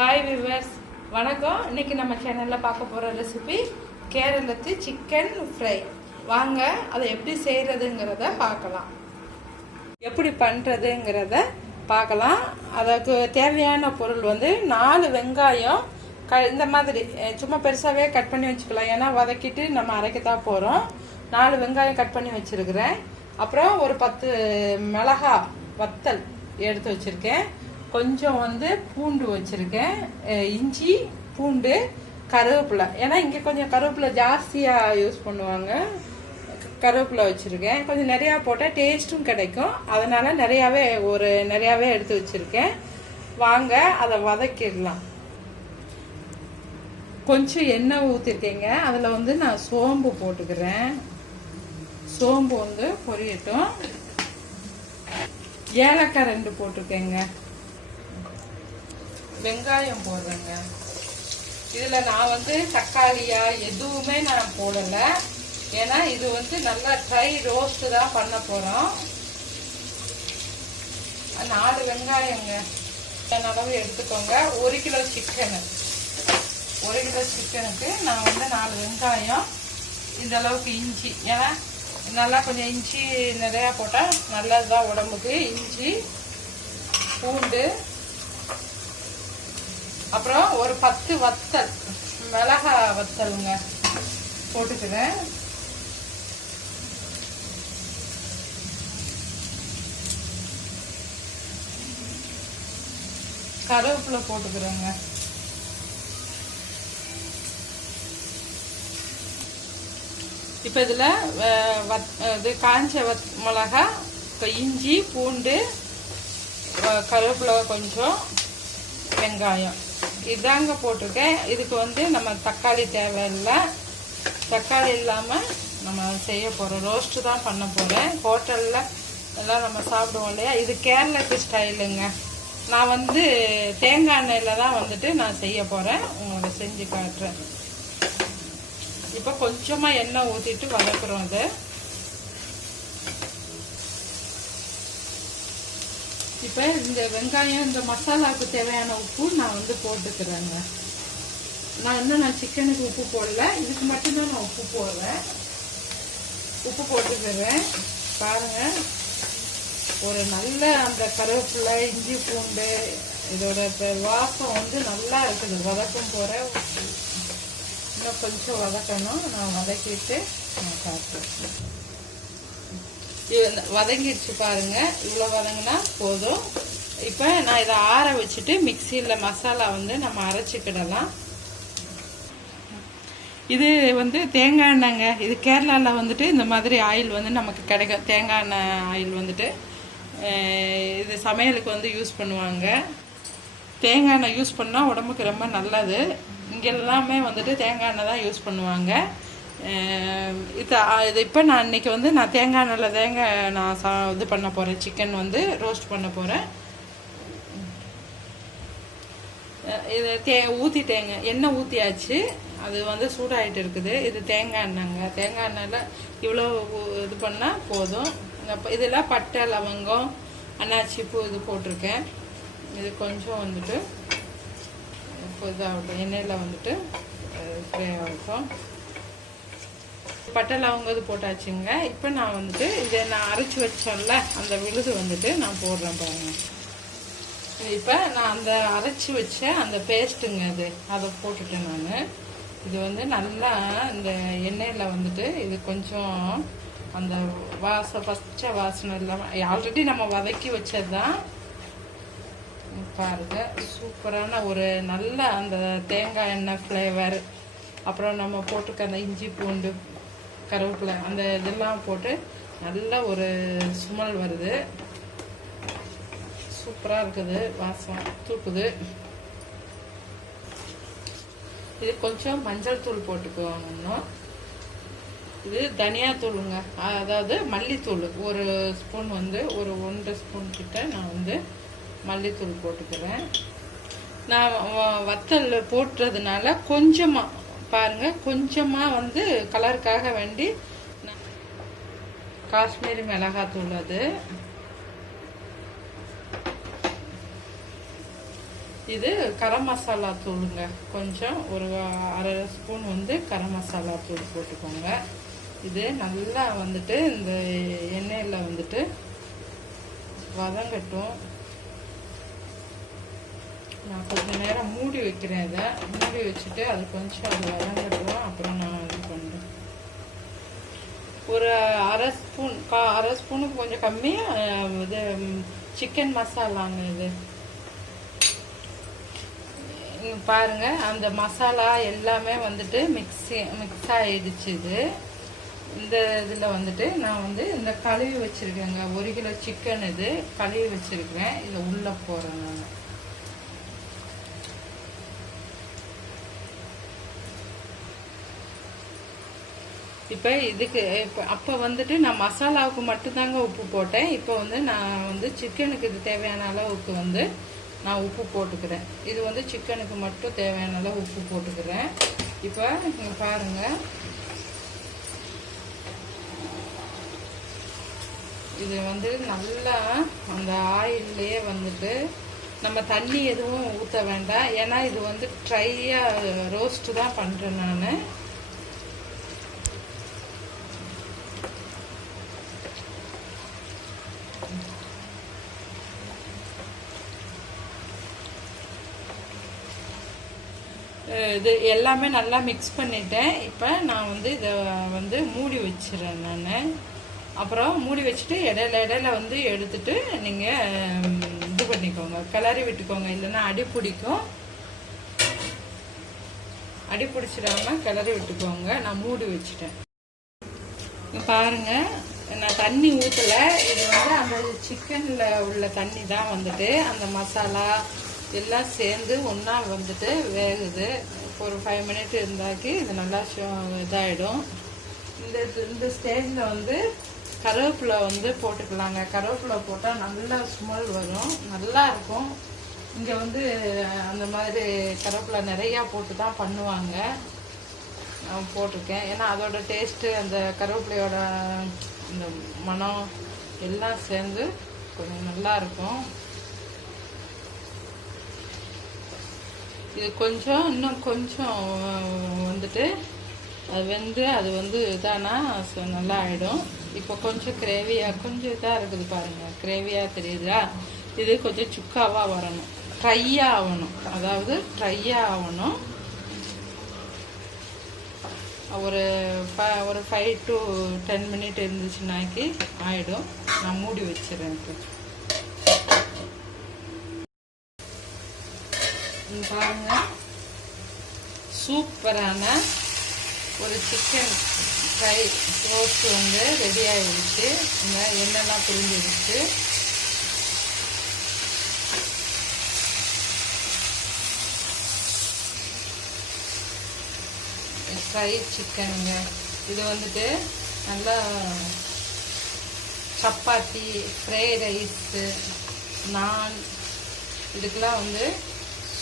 Hi viewers, வணக்கம். இன்னைக்கு நம்ம சேனலில் பார்க்க போகிற ரெசிபி கேரளத்து சிக்கன் ஃப்ரை. வாங்க அதை எப்படி செய்கிறதுங்கிறத பார்க்கலாம். எப்படி பண்ணுறதுங்கிறத பார்க்கலாம். அதுக்கு தேவையான பொருள் வந்து 4 வெங்காயம் இந்த மாதிரி சும்மா பெருசாகவே கட் பண்ணி வச்சுக்கலாம். ஏன்னா வதக்கிட்டு நம்ம அரைக்கத்தான் போகிறோம். 4 வெங்காயம் கட் பண்ணி வச்சுருக்கிறேன். அப்புறம் ஒரு 10 மிளகா வத்தல் எடுத்து வச்சுருக்கேன். கொஞ்சம் வந்து பூண்டு வச்சுருக்கேன், இஞ்சி பூண்டு கருவேப்பிலை. ஏன்னா இங்கே கொஞ்சம் கருவேப்பிலை ஜாஸ்தியாக யூஸ் பண்ணுவாங்க. கருவேப்பிலை வச்சுருக்கேன். கொஞ்சம் நிறையா போட்டால் டேஸ்ட்டும் கிடைக்கும். அதனால் நிறையாவே எடுத்து வச்சுருக்கேன். வாங்க அதை வதக்கிடலாம். கொஞ்சம் எண்ணெய் ஊற்றிருக்கேங்க. அதில் வந்து நான் சோம்பு போட்டுக்கிறேன். சோம்பு வந்து பொரியட்டும். ஏலக்காய் 2 போட்டிருக்கேங்க. வெங்காயம் போடுறேங்க. இதில் நான் வந்து தக்காளியா எதுவுமே நான் போடலை. ஏன்னா இது வந்து நல்லா ட்ரை ரோஸ்ட்டு தான் பண்ண போகிறோம். 4 வெங்காயங்க அளவு எடுத்துக்கோங்க. 1 கிலோ சிக்கனு. 1 கிலோ சிக்கனுக்கு நான் வந்து 4 வெங்காயம், இந்த அளவுக்கு இஞ்சி. ஏன்னா நல்லா கொஞ்சம் இஞ்சி நிறையா போட்டால் நல்லது தான் உடம்புக்கு. இஞ்சி பூண்டு, அப்புறம் ஒரு 10 வத்தல், மிளகா வத்தலுங்க போட்டுக்கிறேன். கருவேப்பிலை போட்டுக்கிறேங்க. இப்போ இதில் இது காஞ்ச மிளகா, இப்போ இஞ்சி பூண்டு கருவேப்பிலை கொஞ்சம் வெங்காயம் இதாங்க போட்டிருக்கேன். இதுக்கு வந்து நம்ம தக்காளி தேவையில்லை. தக்காளி இல்லாமல் நம்ம செய்ய போகிறோம். ரோஸ்ட்டு தான் பண்ண போகிறேன். ஹோட்டலில் எல்லாம் நம்ம சாப்பிடுவோம் இல்லையா, இது கேரளத்து ஸ்டைலுங்க. நான் வந்து தேங்காய் எண்ணெயில் தான் வந்துட்டு நான் செய்ய போகிறேன். உங்களை செஞ்சு காட்டுறேன். இப்போ கொஞ்சமாக எண்ணெய் ஊற்றிட்டு வதக்குறோம். அது இப்போ இந்த வெங்காயம் இந்த மசாலாவுக்கு தேவையான உப்பு நான் வந்து போட்டுக்கிறேங்க. நான் சிக்கனுக்கு உப்பு போடல, இதுக்கு மட்டும்தான் நான் உப்பு போடுறேன். உப்பு போட்டுக்கிறேன். பாருங்க, ஒரு நல்ல அந்த கருவேப்பிலை இஞ்சி பூண்டு இதோட வாசம் வந்து நல்லா இருக்குது. வதக்கும் போகிற இன்னும் கொஞ்சம் வதக்கணும். நான் வதக்கிட்டு நான் காட்டுறேன். வதங்கிடுச்சு பாருங்க. இவ்வளோ வதங்கினா போதும். இப்போ நான் இதை ஆற வச்சுட்டு மிக்சியில் மசாலா வந்து நம்ம அரைச்சிக்கிடலாம். இது வந்து தேங்காய் எண்ணெய்ங்க. இது கேரளாவில் வந்துட்டு இந்த மாதிரி ஆயில் வந்து நமக்கு கிடைக்கும். தேங்காய் எண்ணெய் ஆயில் வந்துட்டு இது சமையலுக்கு வந்து யூஸ் பண்ணுவாங்க. தேங்காய் எண்ணெய் யூஸ் பண்ணால் உடம்புக்கு ரொம்ப நல்லது. இங்கே எல்லாமே வந்துட்டு தேங்காய் எண்ணெய் தான் யூஸ் பண்ணுவாங்க. இது இப்போ நான் இன்றைக்கி வந்து நான் தேங்காய் எண்ணெயில் நான் இது பண்ண போகிறேன். சிக்கன் வந்து ரோஸ்ட் பண்ண போகிறேன். இது ஊற்றிட்டேங்க. எண்ணெய் ஊற்றியாச்சு. அது வந்து சூடாகிட்டு இருக்குது. இது தேங்காய் எண்ணெய்ங்க. தேங்காய் எண்ணெயில் இவ்வளோ இது பண்ணால் போதும். இதில் பட்டை லவங்கம் அன்னாச்சி பூ இது போட்டிருக்கேன். இது கொஞ்சம் வந்துட்டு இதாகட்டும், எண்ணெயில் வந்துட்டு ஃப்ரை ஆகட்டும். பட்டை லவங்கம் இது போட்டாச்சுங்க. இப்போ நான் வந்துட்டு இதை நான் அரைச்சி வச்சோம்ல அந்த விழுது வந்துட்டு நான் போடுறேன் பாருங்க. இப்போ நான் அந்த அரைச்சி வச்ச அந்த பேஸ்ட்டுங்க அதை போட்டுட்டேன் நான். இது வந்து நல்லா இந்த எண்ணெயில் வந்துட்டு இது கொஞ்சம் அந்த பச்சை வாசனை இல்லாமல் ஆல்ரெடி நம்ம வதக்கி வச்சது தான். பாருங்க, சூப்பரான ஒரு நல்ல அந்த தேங்காய் எண்ணெய் ஃப்ளேவர். அப்புறம் நம்ம போட்டிருக்க அந்த இஞ்சி பூண்டு கருவேப்பிலை அந்த இதெல்லாம் போட்டு நல்ல ஒரு ஸ்மெல் வருது. சூப்பராக இருக்குது. வாசம் தூக்குது. இது கொஞ்சம் மஞ்சள் தூள் போட்டுக்குவாங்க. இன்னும் இது தனியாத்தூளுங்க, அதாவது மல்லித்தூள். ஒரு ஸ்பூன் வந்து ஒரு 1.5 ஸ்பூன் கிட்ட நான் வந்து மல்லித்தூள் போட்டுக்கிறேன். நான் வத்தல் போட்டுறதுனால கொஞ்சமாக பாருங்க, கொஞ்சமாக வந்து கலருக்காக வேண்டி காஷ்மீரி மிளகாத்தூள் அது இது கரம் மசாலா தூளுங்க, கொஞ்சம் ஒரு அரை ஸ்பூன் வந்து கரம் மசாலா தூள் போட்டுக்கோங்க. இது நல்லா வந்துட்டு இந்த எண்ணெயில் வந்துட்டு வதங்கட்டும். நான் கொஞ்சம் நேரம் மூடி வைக்கிறேன். இதை மூடி வச்சுட்டு அது கொஞ்சம் அது வதங்கட்டும். அப்புறம் நான் இது பண்ணுறேன். ஒரு அரை ஸ்பூனுக்கு கொஞ்சம் கம்மியாக இது சிக்கன் மசாலாங்க. இது பாருங்க, அந்த மசாலா எல்லாமே வந்துட்டு மிக்ஸ் ஆயிடுச்சு. இந்த இதில் வந்துட்டு நான் வந்து இந்த கழுவி வச்சிருக்கேங்க, 1 கிலோ சிக்கன் இது கழுவி வச்சிருக்கிறேன். இதை உள்ள போறேன் நான். இப்போ இதுக்கு அப்போ வந்துட்டு நான் மசாலாவுக்கு மட்டும்தாங்க உப்பு போட்டேன். இப்போ வந்து நான் வந்து சிக்கனுக்கு இது தேவையான அளவுக்கு வந்து நான் உப்பு போட்டுக்கிறேன். இது வந்து சிக்கனுக்கு மட்டும் தேவையான அளவு உப்பு போட்டுக்கிறேன். இப்போ இங்கே பாருங்கள், இது வந்து நல்லா அந்த ஆயில்லையே வந்துட்டு நம்ம தண்ணி எதுவும் ஊற்ற வேண்டாம். ஏன்னா இது வந்து ட்ரையாக ரோஸ்ட்டு தான் பண்ணுறேன் நான். இது எல்லாமே நல்லா மிக்ஸ் பண்ணிட்டேன். இப்போ நான் வந்து இதை வந்து மூடி வச்சிடறேன் நான். அப்புறம் மூடி வச்சுட்டு இடையில வந்து எடுத்துட்டு நீங்கள் இது பண்ணிக்கோங்க, கிளறி விட்டுக்கோங்க. இல்லைன்னா அடி பிடிக்கும். அடி பிடிச்சிடாம கிளறி விட்டுக்கோங்க. நான் மூடி வச்சுட்டேன். பாருங்கள், நான் தண்ணி ஊற்றலை. இது வந்து அந்த சிக்கனில் உள்ள தண்ணி தான் வந்துட்டு அந்த மசாலா எல்லாம் சேர்ந்து ஒன்றா வந்துட்டு வேகுது. ஒரு 5 மினிட் இருந்தாக்கி இது நல்லா இதாகிடும். இந்த ஸ்டேஜில் வந்து கருவேப்பிலை வந்து போட்டுக்கலாங்க. கருவேப்பிலை போட்டால் நல்லா ஸ்மெல் வரும், நல்லா இருக்கும். இங்கே வந்து அந்த மாதிரி கருவேப்பிலை நிறையா போட்டு தான் பண்ணுவாங்க. நான் போட்டிருக்கேன். ஏன்னா அதோட டேஸ்ட்டு, அந்த கருவேப்பிலையோட இந்த மனம் எல்லாம் சேர்ந்து கொஞ்சம் நல்லா இருக்கும். இது கொஞ்சம் இன்னும் கொஞ்சம் வந்துட்டு அது வெந்து அது வந்து இதானா நல்லா ஆகிடும். இப்போ கொஞ்சம் கிரேவியாக கொஞ்சம் இதாக இருக்குது பாருங்கள், கிரேவியாக தெரியுதா? இது கொஞ்சம் சுக்காவாக வரணும், ட்ரையாக ஆகணும். அதாவது ட்ரையாக ஆகணும். ஒரு 5 to 10 மினிட் இருந்துச்சுன்னாக்கி ஆகிடும். நான் மூடி வச்சிடறேன். பாருங்க, சூப்பரான ஒரு சிக்கன் ஃப்ரை ரோஸ்ட் வந்து ரெடி ஆகிடுச்சு. இந்த எண்ணெய்லாம் பிரிஞ்சிடுச்சு. ஃப்ரை சிக்கனுங்க. இது வந்துட்டு நல்லா சப்பாத்தி, ஃப்ரைட் ரைஸு, நான் இதுக்கெல்லாம் வந்து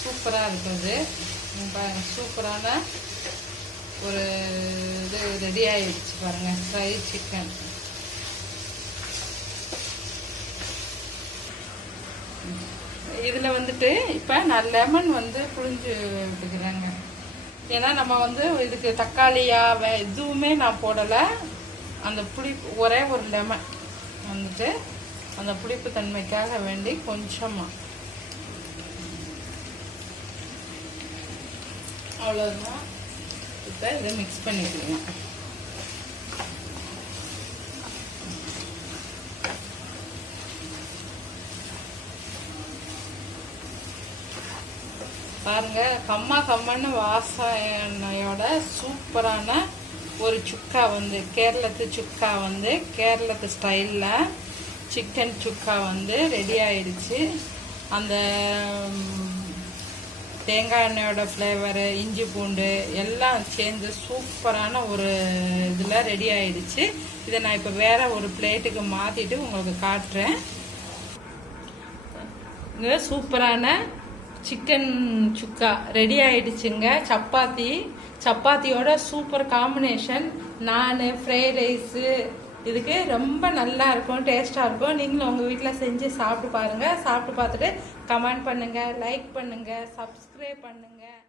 சூப்பராக இருக்குது. சூப்பரான ஒரு இது ரெடி ஆகிடுச்சு பாருங்கள், ஃப்ரை சிக்கன். இதில் வந்துட்டு இப்போ நான் லெமன் வந்து புழிஞ்சு விட்டுக்கிறேங்க. ஏன்னா நம்ம வந்து இதுக்கு தக்காளியா எதுவுமே நான் போடலை. அந்த புளிப்பு ஒரே ஒரு லெமன் வந்துட்டு அந்த புளிப்பு தன்மைக்காக வேண்டி கொஞ்சமாக, அவ்வளோதான். இப்போ இதை மிக்ஸ் பண்ணிக்கலாம். பாருங்க, கம்மன்னு வாசனையோட சூப்பரான ஒரு சுக்கா வந்து கேரளத்து சுக்கா வந்து கேரளத்து ஸ்டைலில் சிக்கன் சுக்கா வந்து ரெடி ஆயிடுச்சு. அந்த தேங்காய் எண்ணெயோட ஃப்ளேவரு, இஞ்சி பூண்டு எல்லாம் சேர்ந்து சூப்பரான ஒரு இதில் ரெடி ஆயிடுச்சு. இதை நான் இப்போ வேற ஒரு பிளேட்டுக்கு மாற்றிட்டு உங்களுக்கு காட்டுறேன். இங்கே சூப்பரான சிக்கன் சுக்கா ரெடி ஆயிடுச்சுங்க. சப்பாத்தியோட சூப்பர் காம்பினேஷன். நான் ஃப்ரைட் ரைஸு இதுக்கு ரொம்ப நல்லா இருக்கும், டேஸ்ட்டாக இருக்கும். நீங்களும் உங்கள் வீட்டில் செஞ்சு சாப்பிட்டு பாருங்கள். சாப்பிட்டு பார்த்துட்டு கமெண்ட் பண்ணுங்கள், லைக் பண்ணுங்கள், சப்ஸ்கிரைப் பண்ணுங்கள்.